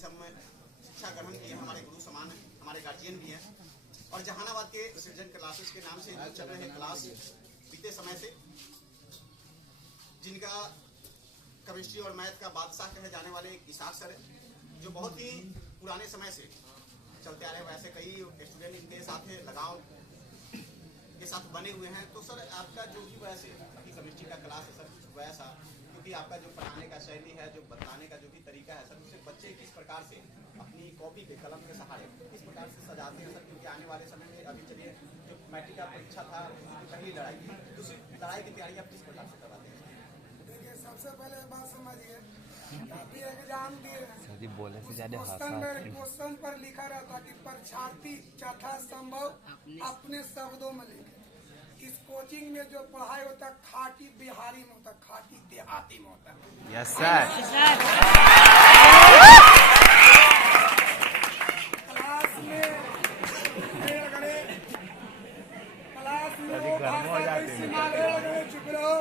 जिनसे हम शिक्षा ग्रहण किए, हमारे गुरु समान हैं, हमारे गार्जियन भी हैं। और जहानाबाद के सृजन क्लासेस के नाम से जो चल रहे क्लास बीते समय से, जिनका केमिस्ट्री और मैथ का बादशाह कहे जाने वाले एक इसाक सर है, जो बहुत ही पुराने समय से चलते आ रहे, वैसे कई स्टूडेंट इनके साथ लगाव के साथ बने हुए हैं। तो सर आपका जो भी वैसे अभी केमिस्ट्री का क्लास है सर, वैसा क्योंकि आपका जो पढ़ाने का शैली है, जो बताने का जो भी तरीका है सर, उससे बच्चे किस प्रकार से अपनी कॉपी के कलम के सहारे किस प्रकार से सजाते हैं सर, क्योंकि आने वाले समय में अभी चलिए जो मैट्रिक का परीक्षा था, पहली लड़ाई, दूसरी लड़ाई की तैयारी आप किस प्रकार से करवाते हैं? देखिए, सबसे पहले बात समझिए, अभी एग्जाम दिए क्वेश्चन पर लिखा रहता कि परीक्षार्थी यथा संभव अपने शब्दों में लिखे। इस कोचिंग में जो पढ़ाई होता है खाटी बिहारी में होता है, खाटी देहाती में होता है। Yes sir. क्लास में वो भाषा का इस्तेमाल चुप रहो।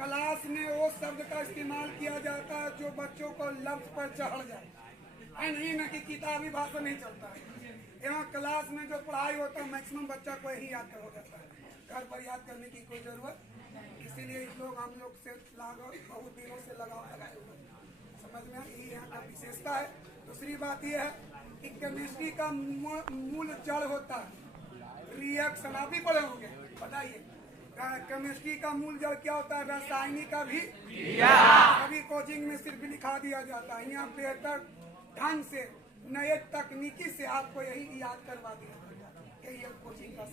क्लास में वो शब्द का इस्तेमाल किया जाता है जो बच्चों को लफ्ज पर चढ़ जाए, नहीं ना कि किताबी भाषा नहीं चलता है। यहाँ क्लास में जो पढ़ाई होता है मैक्सिमम बच्चा को यही याद हो जाता है, घर पर याद करने की कोई जरूरत। इसीलिए हम लोग से लगाव बहुत दिनों से लगाव लगाए हुए, समझ में यही यहाँ का विशेषता है। दूसरी बात यह है कि केमिस्ट्री का मूल जड़ होता है रिएक्शन। आप भी पढ़े होंगे, बताइए केमिस्ट्री का मूल जड़ क्या होता है? रासायनिक अभिक्रिया। सभी कोचिंग में सिर्फ लिखा दिया जाता है, यहाँ बेहतर ढंग से नए तकनीकी से आपको यही याद करवा दिया जाता है। यही कोचिंग का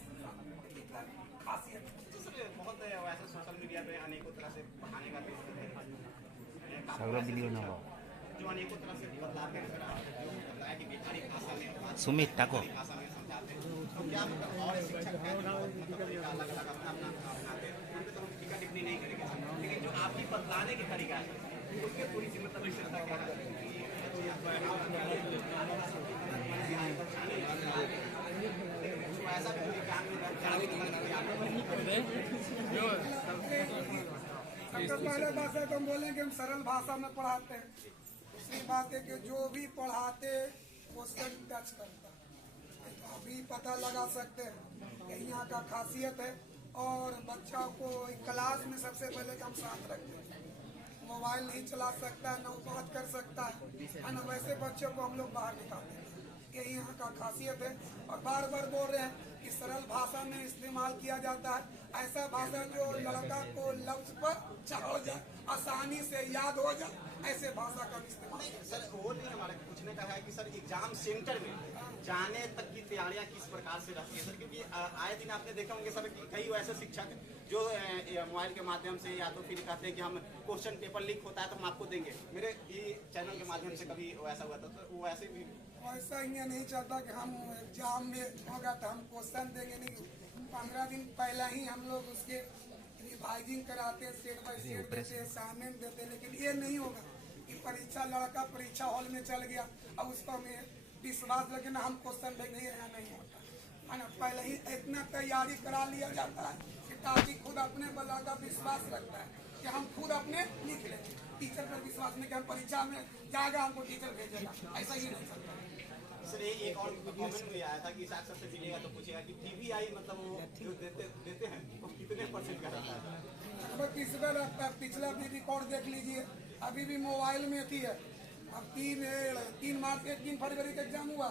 खासियत है। बहुत वैसे सोशल मीडिया पे अनेकों तरह से पढ़ाने का जो अनेकों तरह से बदलाव कि बिहारी भाषा में सुमित ठाकुर समझाते हैं, तो क्या मतलब और शिक्षक हैं मतलब अलग अलग अपना अपनाते हैं, उन पे तो हम टीका टिप्पणी नहीं करेंगे, लेकिन जो आपकी बतलाने की तरीका है उसके थोड़ी सी मतलब विशेषता क्या है? सबसे पहले बात है तो हम बोलेंगे हम सरल भाषा में पढ़ाते हैं। दूसरी बात है कि जो भी पढ़ाते क्वेश्चन टच करता है, तो अभी पता लगा सकते हैं यही यहाँ का खासियत है। और बच्चा को क्लास में सबसे पहले हम साथ रखते हैं, मोबाइल नहीं चला सकता है, न बात कर सकता है न वैसे बच्चों को हम लोग बाहर निकालते हैं। यही यहाँ का खासियत है। और बार बार बोल रहे हैं कि सरल भाषा में इस्तेमाल किया जाता है, ऐसा भाषा जो लड़का को लफ्ज पर चढ़ जाए, आसानी से याद हो जाए, ऐसे भाषा का इस्तेमाल। सर वो नहीं, हमारे पूछने का है कि सर एग्जाम सेंटर में जाने तक की तैयारियां किस प्रकार से रहती है सर, क्योंकि आए दिन आपने देखा होंगे सर कि कई ऐसे शिक्षक जो मोबाइल के माध्यम से या तो फिर कहते हैं कि हम क्वेश्चन पेपर लीक होता है तो हम आपको देंगे। मेरे ये चैनल के माध्यम से कभी वैसा हुआ था, तो वो ऐसे भी ऐसा ही नहीं चलता कि हम एग्जाम में होगा तो हम क्वेश्चन देंगे। नहीं, 15 दिन पहले ही हम लोग उसके रिवाइजिंग कराते, स्टेट बाय स्टेट देते, असाइनमेंट देते। लेकिन ये नहीं होगा कि परीक्षा लड़का परीक्षा हॉल में चल गया और उसको हमें विश्वास लगे ना हम क्वेश्चन देंगे, यहाँ नहीं होता है ना। पहले ही इतना तैयारी करा लिया जाता है कि ताकि खुद अपने पर लड़का विश्वास रखता है कि हम खुद अपने लिख लेंगे। टीचर पर विश्वास नहीं कि हम परीक्षा में जाएगा हमको टीचर भेजेगा, ऐसा ही नहीं सकता। सर एक और कमेंट में आया था कि इस अक्सर से मिलेगा तो पूछेगा कि पीवीआई मतलब वो जो देते हैं वो कितने % का रहता है? अब तीसरा रहता है। पिछला भी रिकॉर्ड देख लीजिए, अभी भी मोबाइल में थी है। अब 3 फरवरी का एग्जाम हुआ,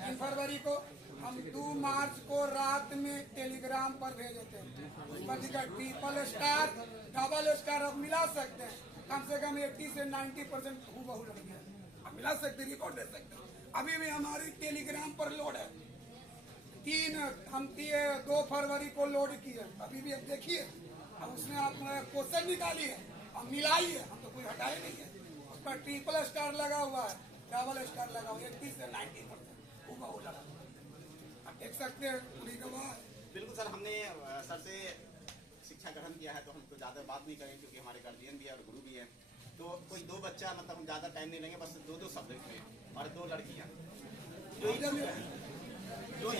3 फरवरी को हम 2 मार्च को रात में टेलीग्राम पर भेजे थे। ट्रिपल स्टार डबल स्टार अब मिला सकते हैं, कम से कम 80 से 90% हूबहू लग गया। अब मिला सकते, रिकॉर्ड दे सकते हैं। अभी भी हमारी टेलीग्राम पर लोड है। 2 फरवरी को लोड किए, अभी भी अब देखिए। अब उसमें आप क्वेश्चन निकालिए, अब मिलाइए, हम तो कोई हटाए नहीं है। उस पर ट्रिपल स्टार लगा हुआ है, डबल स्टार लगा हुआ है, 80 से 90% हूबहू लगा। आप देख सकते हैं पूरी गवाह। बिल्कुल सर, हमने सर से शिक्षा ग्रहण किया है तो हम तो ज़्यादा बात नहीं करेंगे क्योंकि हमारे गार्जियन भी है और गुरु भी है। तो कोई 2 बच्चा मतलब हम ज़्यादा टाइम नहीं लेंगे, बस 2 शब्द लिखें और 2 लड़कियाँ जो ये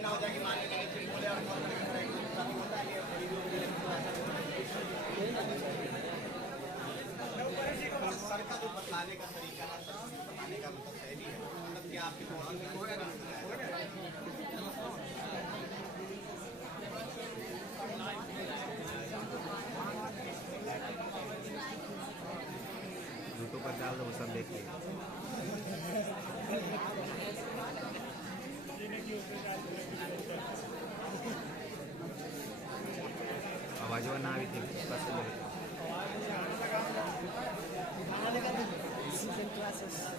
ना हो जाए कि मान लीजिए बोले और होता है जो बतलाने का तरीका है, बताने का मतलब शैली है, मतलब क्या आपके यूट्यूब पर डाल दो, वो सब देख लेगा। आवाज ना भी थी बस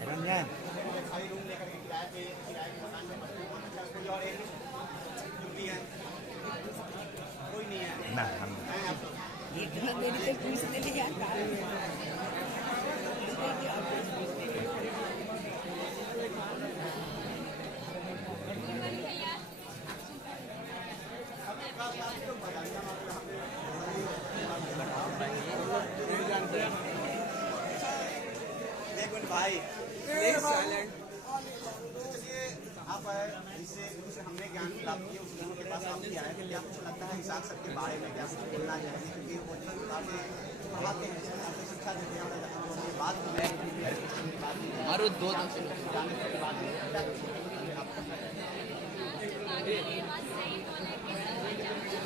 रमजान खाली रूम लेकर के किराए के मकान में बच्चे को, अच्छा कोई और एक ड्यूटी है, कोई नहीं है ना हम हैं आप लोग? इतना देरी से पूछने नहीं आता देखो भाई चलिए आप जिससे हमने ज्ञान प्राप्त किया उस गुरु के पास आप भी आए, क्या कुछ लगता है हिसाब सब के बारे में क्या कुछ बोलना चाहिए, क्योंकि वो जिस प्रकार से पढ़ाते हैं, जिस प्रकार से शिक्षा देते हैं, बात मारो दो बात में ये बात सही बोले कि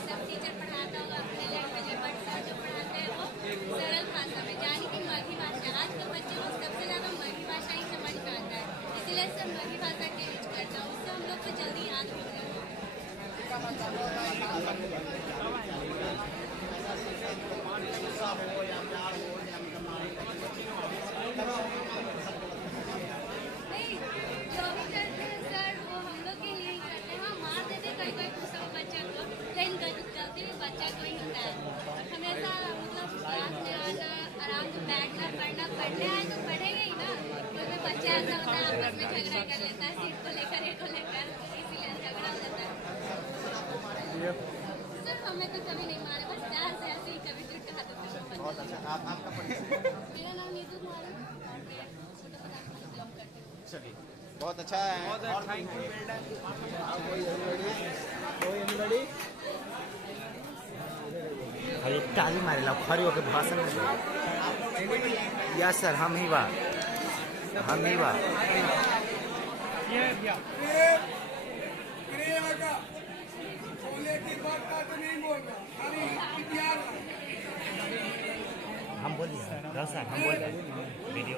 सब टीचर पढ़ाता होगा अपने लैंग्वेज में, बट सर जो पढ़ाते हैं वो सरल भाषा में, यानी कि मराठी भाषा। आजकल बच्चे लोग सबसे ज़्यादा मराठी भाषा ही समझ में आता है, इसीलिए सब मराठी भाषा के यूज करता है, उससे हम लोग को जल्दी याद हो गया। नहीं, जो भी करते हैं सर वो हम लोग के लिए ही करते हैं। हाँ, मार देते कोई कोई दूसरे बच्चे को, लेकिन गलती भी बच्चे को ही होता है। हमेशा मतलब क्लास में आना, आराम से बैठना, पढ़ना, पढ़ने आए तो पढ़ेंगे ही ना। कोई कोई बच्चा ऐसा होता है आपस में झगड़ा कर लेता है, सीट को लेकर, एक को लेकर, इसीलिए झगड़ा हो जाता है। सर हमें तो कभी नहीं मारा, बस प्यार से ऐसे ही कभी कुछ कहा देते हैं। बहुत अच्छा। आपका परिचय? मेरा नाम नीतू कुमारी है और मैं फोटोग्राफी का जॉब करती हूँ। चलिए बहुत अच्छा है। और थैंक यू। खाली टाली मारेला खरी होके भाषण में या सर हम ही बा प्रेम का बोले की बात का तो नहीं बोल रहा, खाली प्यार का। हम बोलिए सर हम बोल रहे वीडियो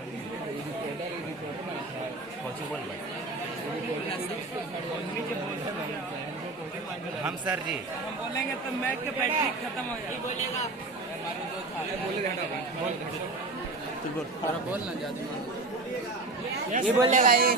कौन बोल रहे हम सर जी हम बोलेंगे तो मैच के बैटरी खत्म हो जाएगी। बोलेगा बोलना ज्यादा ये बोलेगा ये